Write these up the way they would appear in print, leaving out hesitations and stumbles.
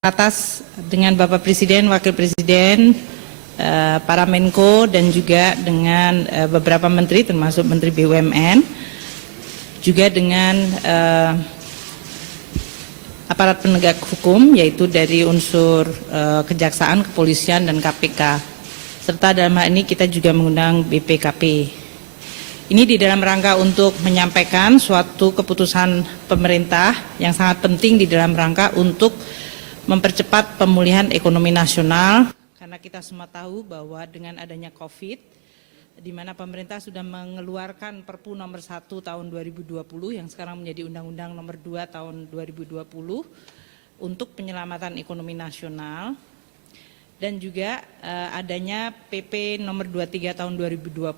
Atas dengan Bapak Presiden, Wakil Presiden, para Menko dan juga dengan beberapa menteri termasuk Menteri BUMN, juga dengan aparat penegak hukum yaitu dari unsur kejaksaan, kepolisian dan KPK, serta dalam hal ini kita juga mengundang BPKP. Ini di dalam rangka untuk menyampaikan suatu keputusan pemerintah yang sangat penting di dalam rangka untuk mempercepat pemulihan ekonomi nasional, karena kita semua tahu bahwa dengan adanya COVID, di mana pemerintah sudah mengeluarkan Perpu nomor 1 tahun 2020 yang sekarang menjadi Undang-Undang nomor 2 tahun 2020 untuk penyelamatan ekonomi nasional, dan juga adanya PP nomor 23 tahun 2020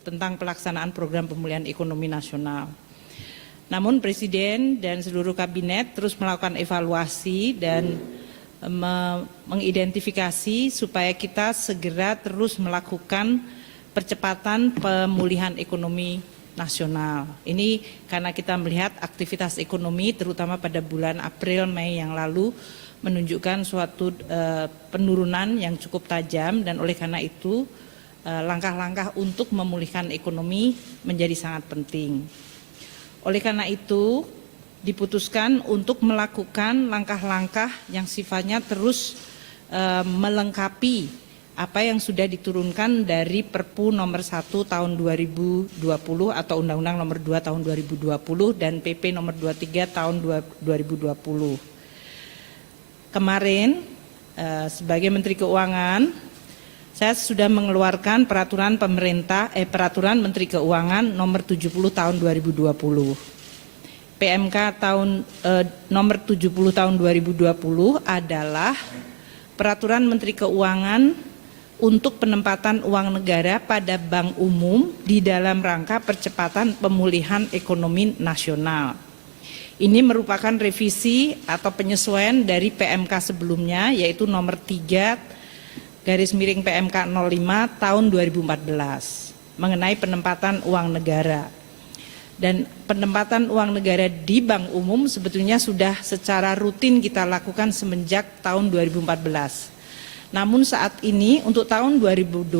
tentang pelaksanaan program pemulihan ekonomi nasional. Namun Presiden dan seluruh kabinet terus melakukan evaluasi dan mengidentifikasi supaya kita segera terus melakukan percepatan pemulihan ekonomi nasional. Ini karena kita melihat aktivitas ekonomi terutama pada bulan April, Mei yang lalu menunjukkan suatu penurunan yang cukup tajam, dan oleh karena itu langkah-langkah untuk memulihkan ekonomi menjadi sangat penting. Oleh karena itu, diputuskan untuk melakukan langkah-langkah yang sifatnya terus melengkapi apa yang sudah diturunkan dari Perpu nomor 1 tahun 2020 atau Undang-Undang nomor 2 tahun 2020 dan PP nomor 23 tahun 2020. Kemarin, sebagai Menteri Keuangan, saya sudah mengeluarkan peraturan peraturan Menteri Keuangan nomor 70 tahun 2020. PMK nomor 70 tahun 2020 adalah peraturan Menteri Keuangan untuk penempatan uang negara pada bank umum di dalam rangka percepatan pemulihan ekonomi nasional. Ini merupakan revisi atau penyesuaian dari PMK sebelumnya, yaitu nomor 3 garis miring PMK 05 tahun 2014 mengenai penempatan uang negara. Dan penempatan uang negara di bank umum sebetulnya sudah secara rutin kita lakukan semenjak tahun 2014. Namun saat ini untuk tahun 2020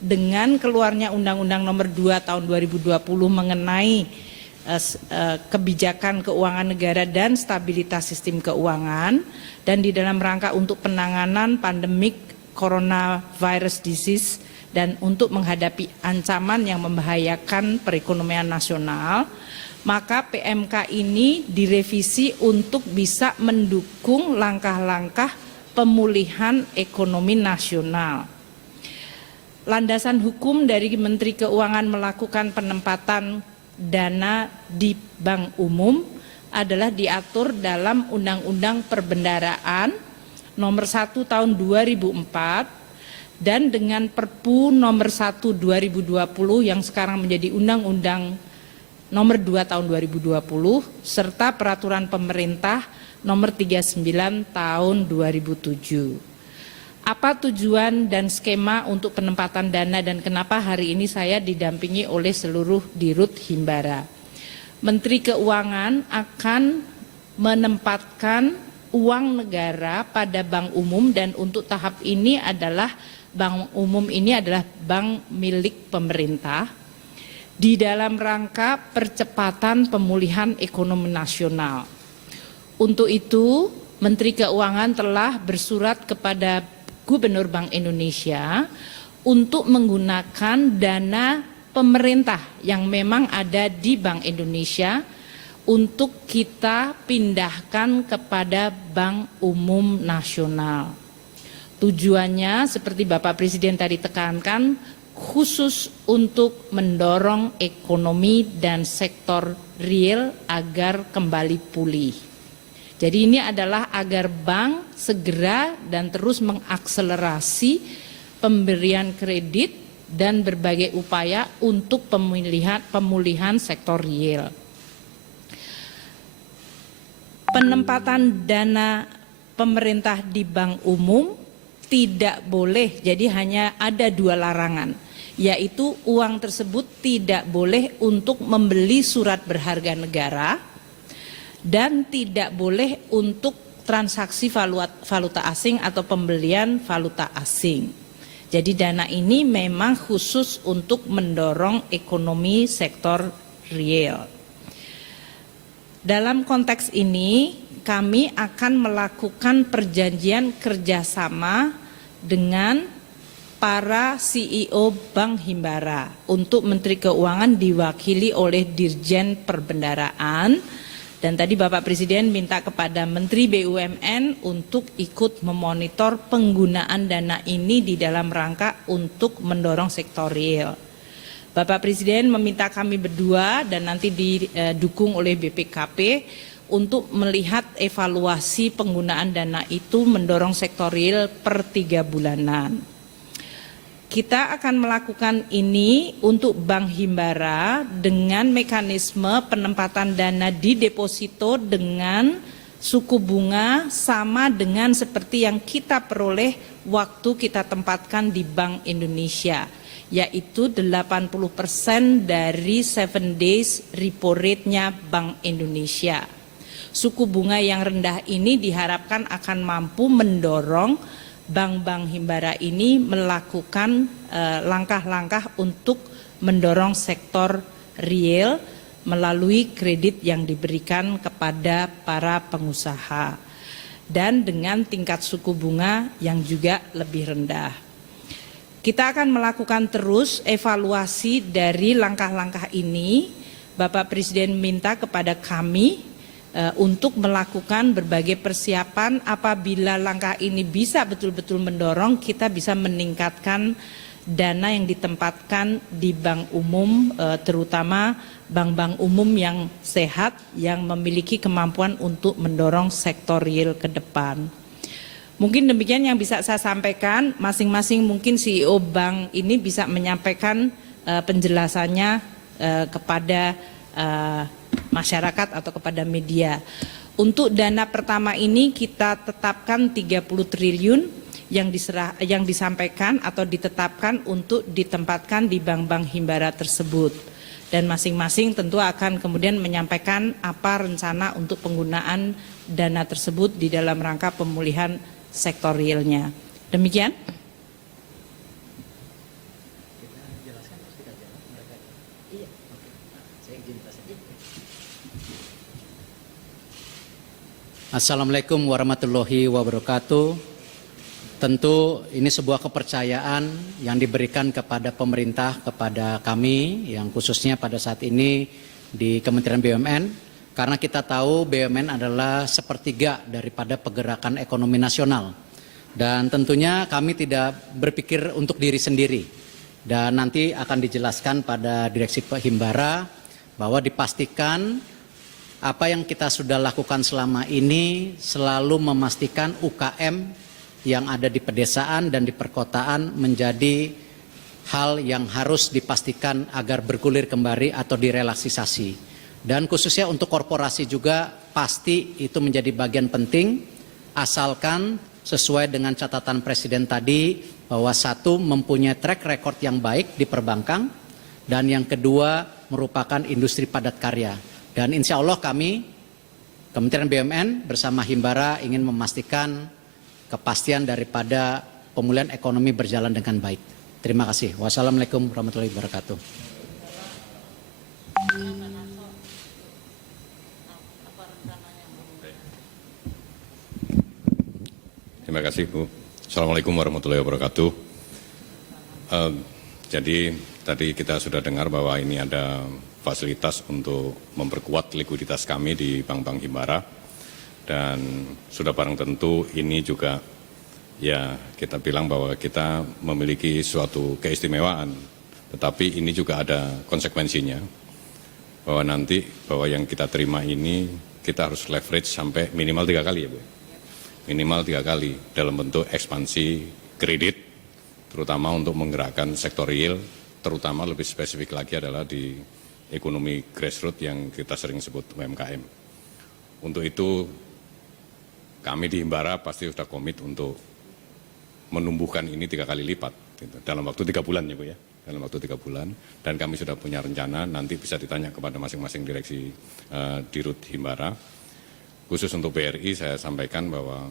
dengan keluarnya Undang-Undang nomor 2 tahun 2020 mengenai kebijakan keuangan negara dan stabilitas sistem keuangan, dan di dalam rangka untuk penanganan pandemik coronavirus disease dan untuk menghadapi ancaman yang membahayakan perekonomian nasional, maka PMK ini direvisi untuk bisa mendukung langkah-langkah pemulihan ekonomi nasional. Landasan hukum dari Menteri Keuangan melakukan penempatan dana di bank umum adalah diatur dalam Undang-Undang Perbendaraan nomor 1 tahun 2004 dan dengan Perpu nomor 1 2020 yang sekarang menjadi Undang-Undang nomor 2 tahun 2020 serta Peraturan Pemerintah nomor 39 tahun 2007. Apa tujuan dan skema untuk penempatan dana dan kenapa hari ini saya didampingi oleh seluruh Dirut Himbara? Menteri Keuangan akan menempatkan uang negara pada bank umum, dan untuk tahap ini adalah bank umum ini adalah bank milik pemerintah di dalam rangka percepatan pemulihan ekonomi nasional. Untuk itu, Menteri Keuangan telah bersurat kepada Gubernur Bank Indonesia untuk menggunakan dana pemerintah yang memang ada di Bank Indonesia untuk kita pindahkan kepada Bank Umum Nasional. Tujuannya seperti Bapak Presiden tadi tekankan, khusus untuk mendorong ekonomi dan sektor real agar kembali pulih. Jadi ini adalah agar bank segera dan terus mengakselerasi pemberian kredit dan berbagai upaya untuk pemulihan sektor real. Penempatan dana pemerintah di bank umum tidak boleh, jadi hanya ada 2 larangan, yaitu uang tersebut tidak boleh untuk membeli surat berharga negara dan tidak boleh untuk transaksi valuta asing atau pembelian valuta asing. Jadi dana ini memang khusus untuk mendorong ekonomi sektor real. Dalam konteks ini kami akan melakukan perjanjian kerjasama dengan para CEO Bank Himbara untuk Menteri Keuangan diwakili oleh Dirjen Perbendaraan, dan tadi Bapak Presiden minta kepada Menteri BUMN untuk ikut memonitor penggunaan dana ini di dalam rangka untuk mendorong sektor real. Bapak Presiden meminta kami berdua dan nanti didukung oleh BPKP untuk melihat evaluasi penggunaan dana itu mendorong sektor real per 3 bulanan. Kita akan melakukan ini untuk Bank Himbara dengan mekanisme penempatan dana di deposito dengan suku bunga sama dengan seperti yang kita peroleh waktu kita tempatkan di Bank Indonesia, yaitu 80% dari 7 days repo rate-nya Bank Indonesia. Suku bunga yang rendah ini diharapkan akan mampu mendorong bank-bank Himbara ini melakukan langkah-langkah untuk mendorong sektor real melalui kredit yang diberikan kepada para pengusaha dan dengan tingkat suku bunga yang juga lebih rendah. Kita akan melakukan terus evaluasi dari langkah-langkah ini. Bapak Presiden minta kepada kami untuk melakukan berbagai persiapan apabila langkah ini bisa betul-betul mendorong, kita bisa meningkatkan dana yang ditempatkan di bank umum, terutama bank-bank umum yang sehat, yang memiliki kemampuan untuk mendorong sektor real ke depan. Mungkin demikian yang bisa saya sampaikan, masing-masing mungkin CEO bank ini bisa menyampaikan penjelasannya kepada masyarakat atau kepada media. Untuk dana pertama ini kita tetapkan 30 triliun yang disampaikan atau ditetapkan untuk ditempatkan di bank-bank Himbara tersebut. Dan masing-masing tentu akan kemudian menyampaikan apa rencana untuk penggunaan dana tersebut di dalam rangka pemulihan sektor realnya. Demikian. Assalamualaikum warahmatullahi wabarakatuh. Tentu ini sebuah kepercayaan yang diberikan kepada pemerintah, kepada kami yang khususnya pada saat ini di Kementerian BUMN, karena kita tahu BUMN adalah sepertiga daripada pergerakan ekonomi nasional. Dan tentunya kami tidak berpikir untuk diri sendiri. Dan nanti akan dijelaskan pada Direksi Himbara bahwa dipastikan apa yang kita sudah lakukan selama ini selalu memastikan UKM yang ada di pedesaan dan di perkotaan menjadi hal yang harus dipastikan agar bergulir kembali atau direlaksisasi. Dan khususnya untuk korporasi juga pasti itu menjadi bagian penting, asalkan sesuai dengan catatan Presiden tadi bahwa satu mempunyai track record yang baik di perbankan dan yang kedua merupakan industri padat karya. Dan insya Allah kami, Kementerian BUMN bersama Himbara ingin memastikan kepastian daripada pemulihan ekonomi berjalan dengan baik. Terima kasih. Wassalamualaikum warahmatullahi wabarakatuh. Terima kasih Bu. Assalamualaikum warahmatullahi wabarakatuh. Jadi tadi kita sudah dengar bahwa ini ada fasilitas untuk memperkuat likuiditas kami di bank-bank Himbara, dan sudah barang tentu ini juga ya kita bilang bahwa kita memiliki suatu keistimewaan, tetapi ini juga ada konsekuensinya bahwa nanti bahwa yang kita terima ini kita harus leverage sampai minimal 3 kali ya Bu, minimal 3 kali dalam bentuk ekspansi kredit, terutama untuk menggerakkan sektor real, terutama lebih spesifik lagi adalah di ekonomi grassroots yang kita sering sebut UMKM. Untuk itu kami di Himbara pasti sudah komit untuk menumbuhkan ini 3 kali lipat gitu, dalam waktu 3 bulan ya Bu ya, dalam waktu 3 bulan, dan kami sudah punya rencana, nanti bisa ditanya kepada masing-masing direksi Dirut Himbara. khusus untuk BRI saya sampaikan bahwa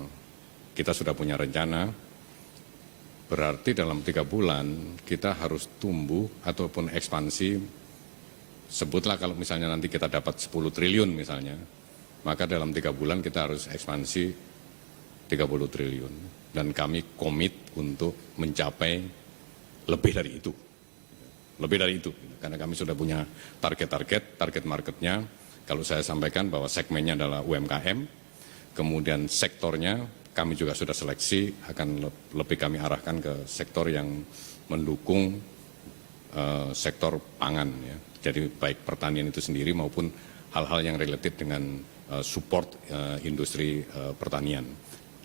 kita sudah punya rencana, berarti dalam 3 bulan kita harus tumbuh ataupun ekspansi, sebutlah kalau misalnya nanti kita dapat 10 triliun misalnya, maka dalam 3 bulan kita harus ekspansi 30 triliun. Dan kami komit untuk mencapai lebih dari itu. Lebih dari itu, karena kami sudah punya target marketnya. Kalau saya sampaikan bahwa segmennya adalah UMKM, kemudian sektornya kami juga sudah seleksi, akan lebih kami arahkan ke sektor yang mendukung sektor pangan, ya. Jadi baik pertanian itu sendiri maupun hal-hal yang related dengan support industri pertanian.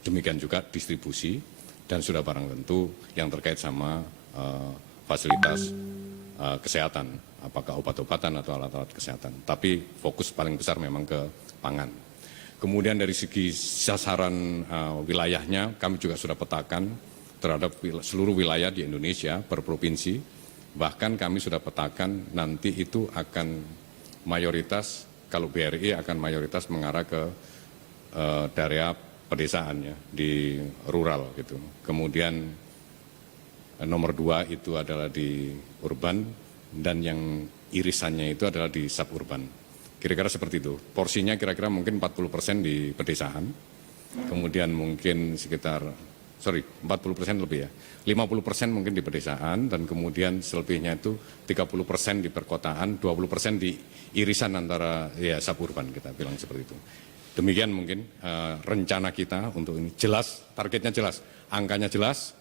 Demikian juga distribusi dan sudah barang tentu yang terkait sama fasilitas kesehatan, apakah obat-obatan atau alat-alat kesehatan. Tapi fokus paling besar memang ke pangan. Kemudian dari segi sasaran wilayahnya, kami juga sudah petakan terhadap seluruh wilayah di Indonesia per provinsi. Bahkan kami sudah petakan nanti itu akan mayoritas, kalau BRI akan mayoritas mengarah ke daerah pedesaan, ya, di rural gitu. Kemudian nomor 2 itu adalah di urban, dan yang irisannya itu adalah di suburban. Kira-kira seperti itu. Porsinya kira-kira mungkin 40% di pedesaan, kemudian mungkin sekitar, 40% lebih ya, 50% mungkin di pedesaan, dan kemudian selebihnya itu 30% di perkotaan, 20% di irisan antara ya suburban, kita bilang seperti itu. Demikian mungkin rencana kita untuk ini. Jelas, targetnya jelas, angkanya jelas,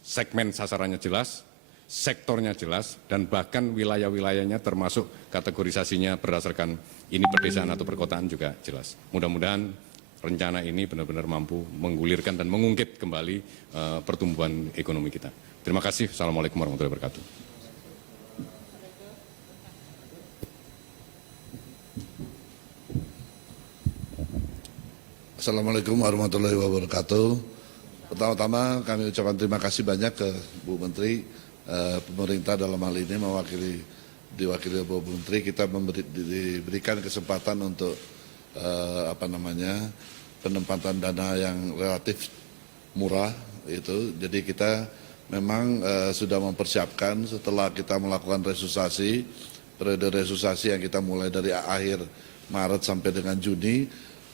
segmen sasarannya jelas, sektornya jelas, dan bahkan wilayah-wilayahnya termasuk kategorisasinya berdasarkan ini pedesaan atau perkotaan juga jelas. Mudah-mudahan rencana ini benar-benar mampu menggulirkan dan mengungkit kembali pertumbuhan ekonomi kita. Terima kasih. Assalamualaikum warahmatullahi wabarakatuh. Assalamualaikum warahmatullahi wabarakatuh. Pertama-tama kami ucapkan terima kasih banyak ke Bu Menteri. Pemerintah dalam hal ini diwakili Bu Menteri, kita diberikan kesempatan untuk penempatan dana yang relatif murah itu. Jadi kita memang sudah mempersiapkan setelah kita melakukan resusasi, periode resusasi yang kita mulai dari akhir Maret sampai dengan Juni,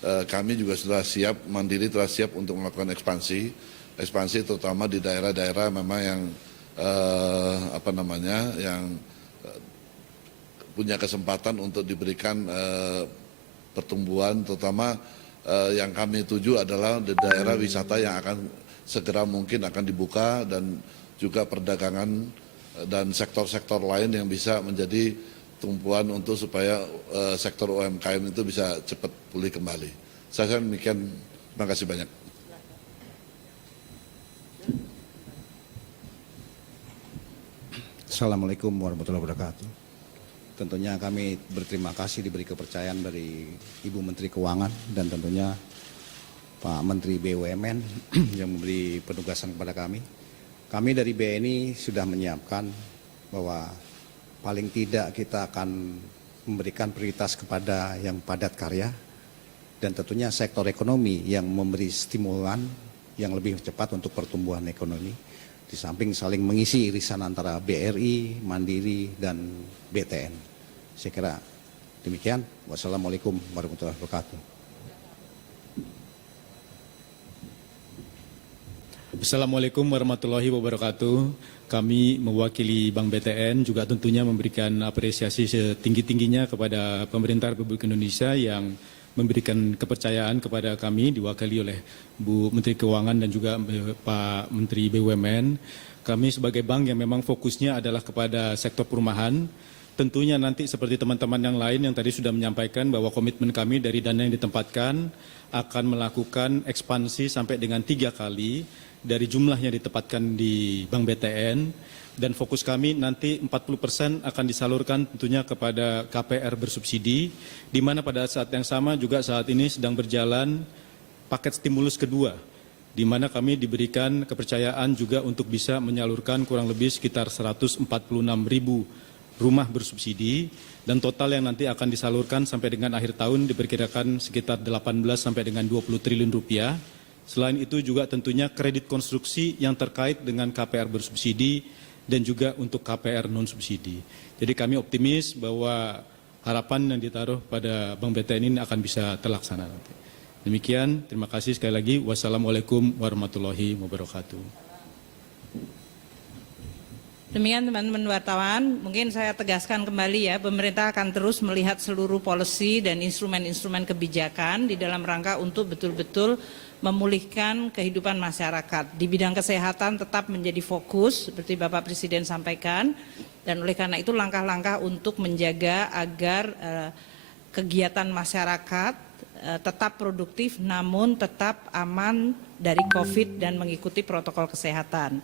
kami juga sudah siap, Mandiri telah siap untuk melakukan ekspansi terutama di daerah-daerah memang yang yang punya kesempatan untuk diberikan pertumbuhan, terutama yang kami tuju adalah di daerah wisata yang akan segera mungkin akan dibuka, dan juga perdagangan dan sektor-sektor lain yang bisa menjadi tumpuan untuk supaya sektor UMKM itu bisa cepat pulih kembali. Saya demikian, terima kasih banyak. Assalamualaikum warahmatullahi wabarakatuh. Tentunya kami berterima kasih diberi kepercayaan dari Ibu Menteri Keuangan dan tentunya Pak Menteri BUMN yang memberi penugasan kepada kami. Kami dari BNI sudah menyiapkan bahwa paling tidak kita akan memberikan prioritas kepada yang padat karya dan tentunya sektor ekonomi yang memberi stimulan yang lebih cepat untuk pertumbuhan ekonomi. Di samping saling mengisi irisan antara BRI, Mandiri, dan BTN. Saya kira demikian. Wassalamualaikum warahmatullahi wabarakatuh. Assalamualaikum warahmatullahi wabarakatuh. Kami mewakili Bank BTN juga tentunya memberikan apresiasi setinggi-tingginya kepada pemerintah Republik Indonesia yang memberikan kepercayaan kepada kami diwakili oleh Bu Menteri Keuangan dan juga Pak Menteri BUMN. Kami sebagai bank yang memang fokusnya adalah kepada sektor perumahan. Tentunya nanti seperti teman-teman yang lain yang tadi sudah menyampaikan bahwa komitmen kami dari dana yang ditempatkan akan melakukan ekspansi sampai dengan 3 kali dari jumlah yang ditempatkan di Bank BTN. Dan fokus kami nanti 40% akan disalurkan tentunya kepada KPR bersubsidi, di mana pada saat yang sama juga saat ini sedang berjalan paket stimulus kedua, di mana kami diberikan kepercayaan juga untuk bisa menyalurkan kurang lebih sekitar 146.000 rumah bersubsidi dan total yang nanti akan disalurkan sampai dengan akhir tahun diperkirakan sekitar 18 sampai dengan 20 triliun rupiah. Selain itu juga tentunya kredit konstruksi yang terkait dengan KPR bersubsidi dan juga untuk KPR non subsidi. Jadi kami optimis bahwa harapan yang ditaruh pada Bank BTN ini akan bisa terlaksana nanti. Demikian, terima kasih sekali lagi. Wassalamualaikum warahmatullahi wabarakatuh. Demikian teman-teman wartawan, mungkin saya tegaskan kembali ya, pemerintah akan terus melihat seluruh policy dan instrumen-instrumen kebijakan di dalam rangka untuk betul-betul memulihkan kehidupan masyarakat. Di bidang kesehatan tetap menjadi fokus seperti Bapak Presiden sampaikan, dan oleh karena itu langkah-langkah untuk menjaga agar kegiatan masyarakat tetap produktif namun tetap aman dari COVID dan mengikuti protokol kesehatan.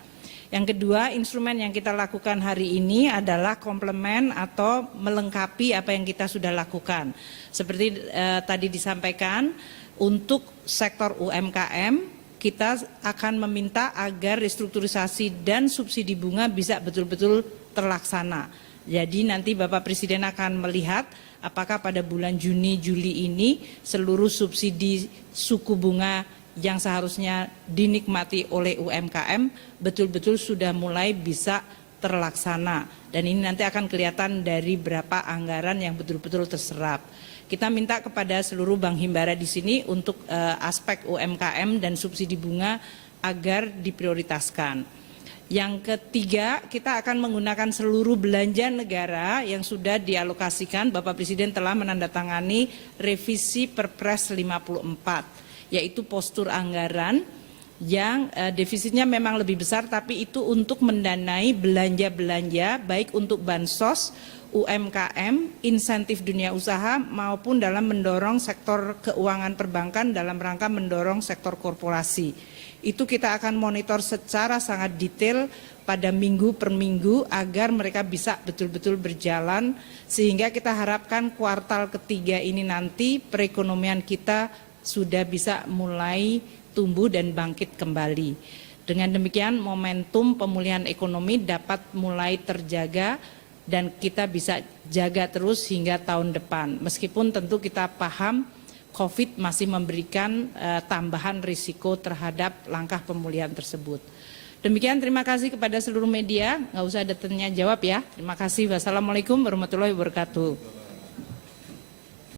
Yang kedua, instrumen yang kita lakukan hari ini adalah komplement atau melengkapi apa yang kita sudah lakukan. Seperti tadi disampaikan, untuk sektor UMKM kita akan meminta agar restrukturisasi dan subsidi bunga bisa betul-betul terlaksana. Jadi nanti Bapak Presiden akan melihat apakah pada bulan Juni, Juli ini seluruh subsidi suku bunga yang seharusnya dinikmati oleh UMKM betul-betul sudah mulai bisa terlaksana. Dan ini nanti akan kelihatan dari berapa anggaran yang betul-betul terserap. Kita minta kepada seluruh Bank Himbara di sini untuk aspek UMKM dan subsidi bunga agar diprioritaskan. Yang ketiga, kita akan menggunakan seluruh belanja negara yang sudah dialokasikan. Bapak Presiden telah menandatangani revisi Perpres 54, yaitu postur anggaran yang defisitnya memang lebih besar, tapi itu untuk mendanai belanja-belanja baik untuk bansos, UMKM, insentif dunia usaha maupun dalam mendorong sektor keuangan perbankan dalam rangka mendorong sektor korporasi. Itu kita akan monitor secara sangat detail pada minggu per minggu agar mereka bisa betul-betul berjalan, sehingga kita harapkan kuartal ketiga ini nanti perekonomian kita sudah bisa mulai tumbuh dan bangkit kembali. Dengan demikian momentum pemulihan ekonomi dapat mulai terjaga dan kita bisa jaga terus hingga tahun depan. Meskipun tentu kita paham COVID masih memberikan tambahan risiko terhadap langkah pemulihan tersebut. Demikian, terima kasih kepada seluruh media. Nggak usah ada tanya jawab ya. Terima kasih. Wassalamualaikum warahmatullahi wabarakatuh.